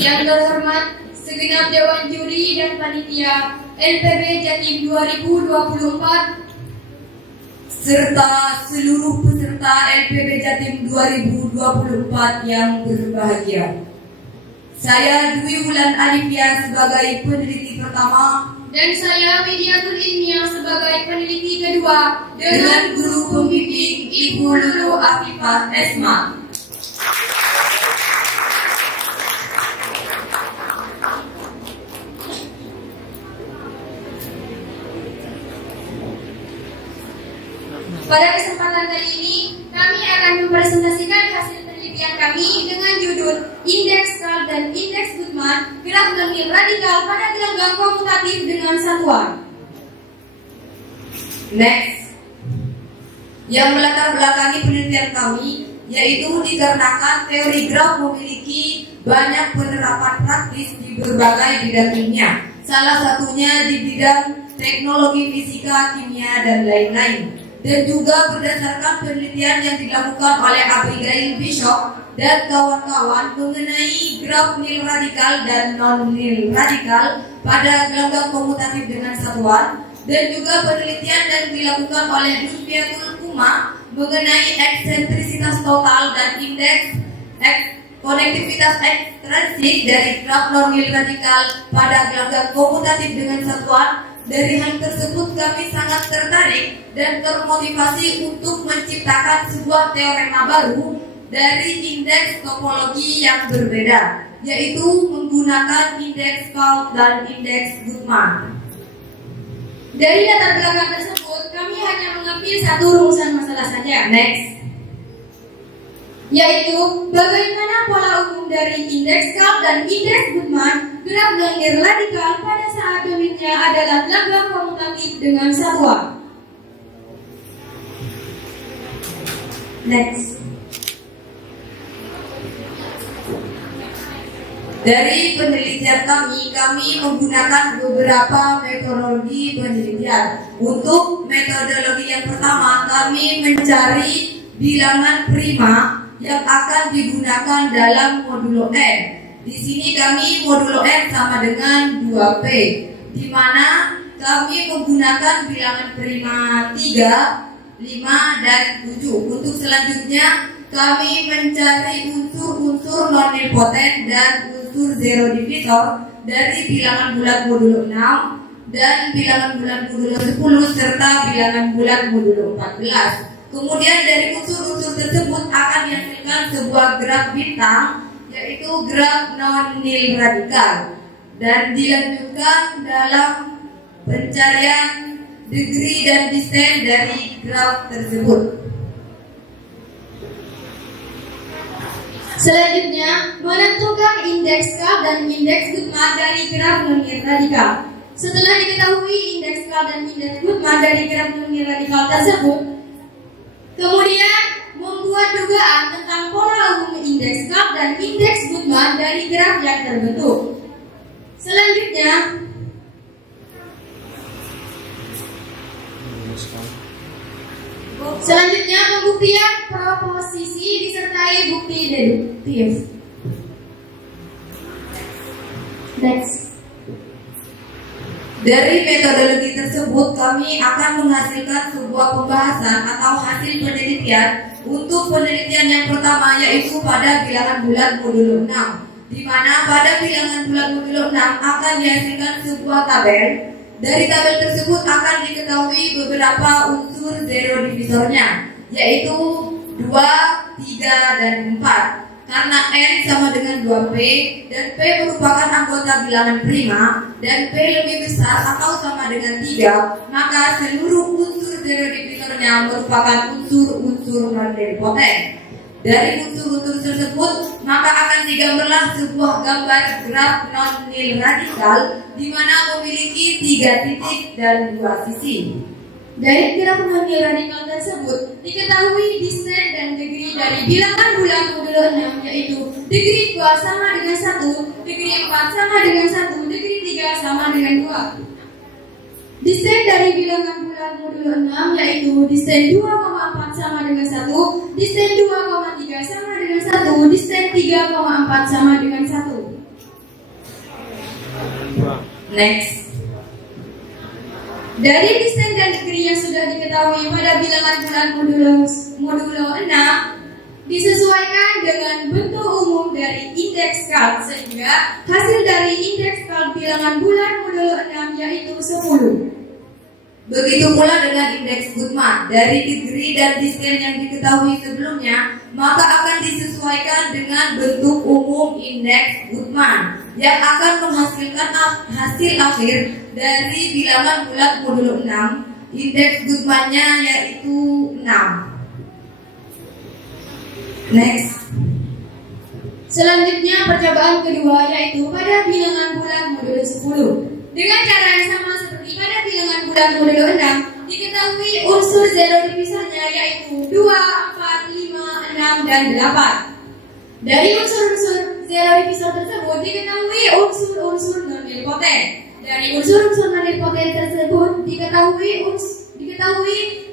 Yang terhormat segenap Dewan Juri dan Panitia LPB Jatim 2024 serta seluruh peserta LPB Jatim 2024 yang berbahagia. Saya Dwi Wulan Alifia sebagai peneliti pertama dan saya Mediatur Ilmiah sebagai peneliti kedua dengan guru pembimbing Ibu Lulu Afifah Esma. Pada kesempatan kali ini, kami akan mempresentasikan hasil penelitian kami dengan judul Indeks Karl dan Indeks Guttman Gerak Nonil Radikal pada gelanggang komutatif dengan satuan. Next. Yang melatar belakangi penelitian kami yaitu dikarenakan teori graf memiliki banyak penerapan praktis di berbagai bidang ilmiah. Salah satunya di bidang teknologi fisika, kimia, dan lain-lain. Dan juga berdasarkan penelitian yang dilakukan oleh Abigail Bishop dan kawan-kawan mengenai graf nil radikal dan non-nil radikal pada gelanggang komutatif dengan satuan, dan juga penelitian yang dilakukan oleh Lutfiatul Kuma mengenai eksentrisitas total dan indeks konektivitas ekstrinsik dari graf non-nil radikal pada gelanggang komutatif dengan satuan. Dari hal tersebut kami sangat tertarik dan termotivasi untuk menciptakan sebuah teorema baru dari indeks topologi yang berbeda, yaitu menggunakan indeks Karl dan indeks Guttman. Dari latar belakang tersebut, kami hanya mengambil satu rumusan masalah saja. Next. Yaitu bagaimana pola umum dari indeks Karl dan indeks Guttman gerak nonil radikal pada saat dominnya adalah gelanggang komutatif dengan satuan. Next. Dari penelitian kami menggunakan beberapa metodologi penelitian. Untuk metodologi yang pertama, kami mencari bilangan prima yang akan digunakan dalam modulo N. Di sini kami modulo N sama dengan 2P, di mana kami menggunakan bilangan prima 3, 5, dan 7. Untuk selanjutnya kami mencari unsur-unsur non-nilpotent dan unsur zero divisor dari bilangan bulat modulo 6 dan bilangan bulat modulo 10 serta bilangan bulat modulo 14. Kemudian dari unsur-unsur tersebut akan dihasilkan sebuah graf bintang, yaitu graf non-nil radikal, dan dilanjutkan dalam pencarian degree dan distance dari graf tersebut. Selanjutnya, menentukan indeks Karl dan indeks Guttman dari graf non-nil radikal. Setelah diketahui indeks Karl dan indeks Guttman dari graf non-nil radikal tersebut, kemudian membuat dugaan tentang pola umum indeks Karl dan indeks Guttman dari graf yang terbentuk. Selanjutnya pembuktian proposisi disertai bukti deduktif. Next. Dari metodologi tersebut kami akan menghasilkan sebuah pembahasan atau hasil penelitian untuk penelitian yang pertama, yaitu pada bilangan bulat modulo 6, di mana pada bilangan bulat modulo 6 akan dihasilkan sebuah tabel. Dari tabel tersebut akan diketahui beberapa unsur zero divisornya, yaitu 2, 3, dan 4. Karena N sama dengan 2P dan P merupakan anggota bilangan prima dan P lebih besar atau sama dengan 3, maka seluruh unsur zero divisornya merupakan unsur-unsur non-nilpotent. Dari unsur-unsur tersebut maka akan digambarlah sebuah gambar graf non-nil radikal di mana memiliki 3 titik dan 2 sisi. Dari graf non-nil radikal tersebut diketahui distance dan degree dari bilangan bulat modulo 6, yaitu degree 2 sama dengan 1, degree 4 sama dengan 1, degree 3 sama dengan 2. Distance dari bilangan bulat modulo 6 yaitu distance 2,4 sama dengan 1, distance 2,3 sama dengan 1, distance 3,4 sama dengan 1. Next. Dari desain dan degree yang sudah diketahui pada bilangan bulan modulo 6 disesuaikan dengan bentuk umum dari indeks KALB, sehingga hasil dari indeks KALB bilangan bulan modulo 6 yaitu 10. Begitu pula dengan indeks Goodman. Dari degree dan desain yang diketahui sebelumnya, maka akan disesuaikan dengan bentuk umum indeks Goodman yang akan menghasilkan hasil akhir dari bilangan bulat modulo 6. Indeks Goodman-nya yaitu 6. Next. Selanjutnya percobaan kedua yaitu pada bilangan bulat modulo 10. Dengan cara yang sama seperti pada bilangan bulat modulo 6, diketahui unsur zero divisornya yaitu 2, 4, 5, 6, dan 8. Dari unsur-unsur zero divisor tersebut diketahui unsur-unsur non-nilpotent. Dari unsur-unsur non-nilpotent tersebut diketahui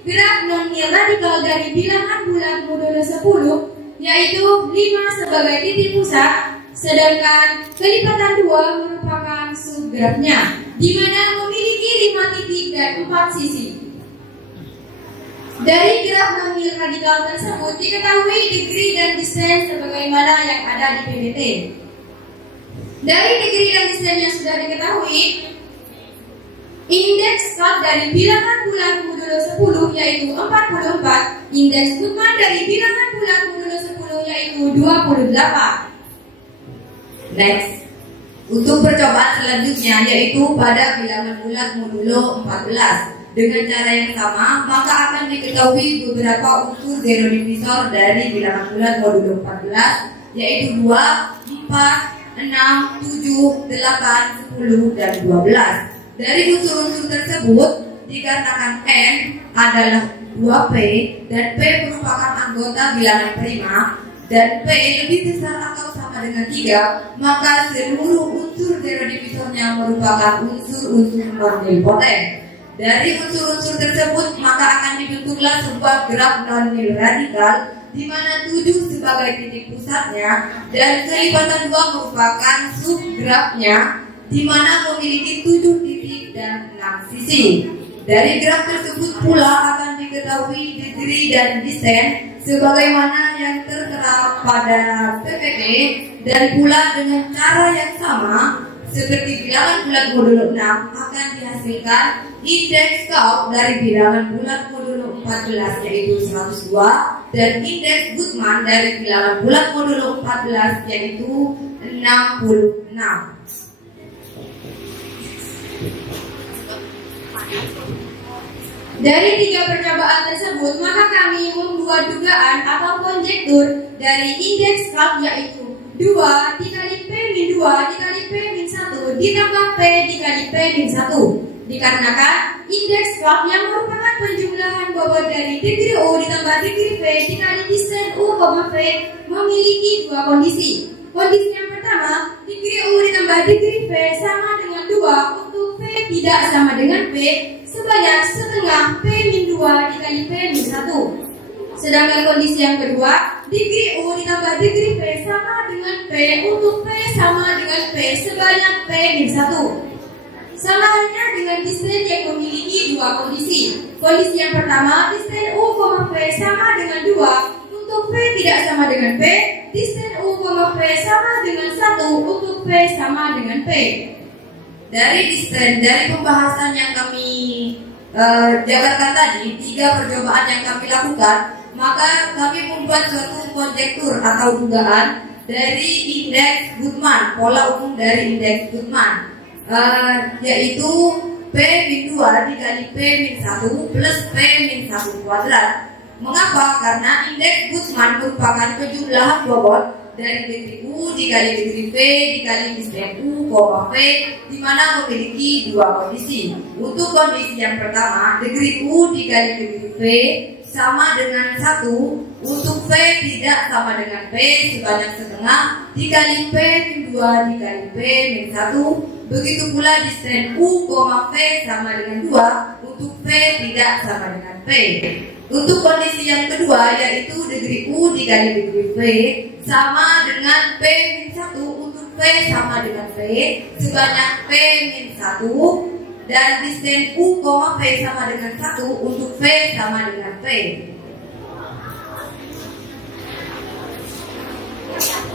gerak non-nil radikal dari bilangan bulat modulo 10 yaitu 5 sebagai titik pusat, sedangkan kelipatan 2 merupakan subgrafnya, di mana memiliki 5 titik dan 4 sisi. Dari graf non-nil radikal tersebut diketahui degree dan desain sebagaimana yang ada di PPT. Dari degree dan desain yang sudah diketahui, indeks KALB dari bilangan bulat modulo 10 yaitu 44, indeks Goodman dari bilangan bulat modulo 10 yaitu 28. Next. Untuk percobaan selanjutnya yaitu pada bilangan bulat modulo 14. Dengan cara yang sama, maka akan diketahui beberapa unsur zero divisor dari bilangan bulat modulo 14 yaitu 2, 4, 6, 7, 8, 10, dan 12. Dari unsur-unsur tersebut dikarenakan N adalah 2P dan P merupakan anggota bilangan prima dan P lebih besar atau sama dengan 3, maka seluruh unsur zero divisornya merupakan unsur-unsur non-nilpotent. Dari unsur-unsur tersebut maka akan dibentuklah sebuah graf non-nil radikal di mana 7 sebagai titik pusatnya dan kelipatan 2 merupakan subgrafnya di mana memiliki 7 titik dan 6 sisi. Dari graf tersebut pula akan diketahui degree dan desain sebagaimana yang tertera pada PPT dan pula dengan cara yang sama seperti bilangan bulat modulo 6 akan dihasilkan indeks KALB dari bilangan bulat modulo 14 yaitu 102 dan indeks Goodman dari bilangan bulat modulo 14 yaitu 66. Dari 3 percobaan tersebut, maka kami membuat dugaan atau konjektur dari indeks KALB yaitu 2 dikali P min 2 dikali P min 1 ditambah P dikali P min 1. Dikarenakan indeks KALB yang merupakan penjumlahan bobot dari degree U ditambah degree V dikali desain U, P memiliki 2 kondisi. Kondisi yang pertama, degree U ditambah degree V sama dengan 2 untuk V tidak sama dengan P sebanyak setengah P min 2 dikali P min 1. Sedangkan kondisi yang kedua, degree U ditambah degree V sama dengan P untuk P sama dengan P sebanyak P min 1. Sama halnya dengan desain yang memiliki 2 kondisi. Kondisi yang pertama, desain U, P sama dengan 2 untuk P tidak sama dengan P, desain U, P sama dengan 1 untuk P sama dengan P. Dari pembahasan yang kami jabarkan tadi, 3 percobaan yang kami lakukan, maka kami membuat suatu konjektur atau dugaan dari indeks Goodman, pola umum dari indeks Goodman, yaitu P min 2 dikali P min 1 plus P min 1 kuadrat. Mengapa? Karena indeks Goodman merupakan penjumlahan bobot dari degree U dikali degree V dikali desain U, P di mana memiliki 2 kondisi. Untuk kondisi yang pertama, degree U dikali degree V sama dengan 1 untuk V tidak sama dengan P sebanyak setengah dikali P min 2 dikali P min 1. Begitu pula desain U, V sama dengan 2 untuk V tidak sama dengan P. Untuk kondisi yang kedua yaitu degree U dikali degree V sama dengan P min 1 untuk V V sama dengan V sebanyak P min 1 dan distance U, P sama dengan 1 untuk V sama dengan P.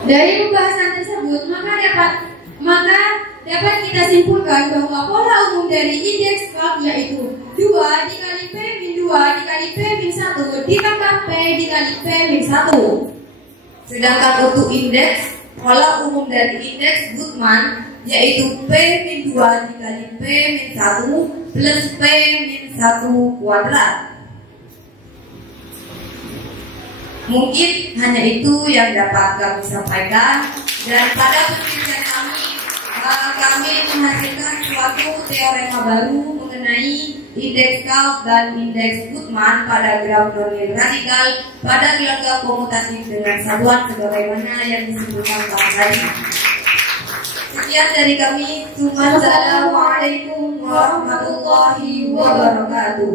Dari pembahasan tersebut, maka dapat kita simpulkan bahwa pola umum dari indeks Clark yaitu 2 dikali P min 2 dikali P min 1 ditambah P dikali P min 1. Sedangkan untuk indeks, pola umum dari indeks Guttman yaitu P min 2 dikali P min 1 plus P min 1 kuadrat. Mungkin hanya itu yang dapat kami sampaikan, dan pada penelitian kami menghasilkan suatu teorema baru mengenai indeks Clark dan indeks Guttman pada graf nonlinear radikal pada gelanggang komutatif dengan satuan sebagaimana yang disebutkan tadi. Sekian dari kami. Wassalamualaikum warahmatullahi wabarakatuh.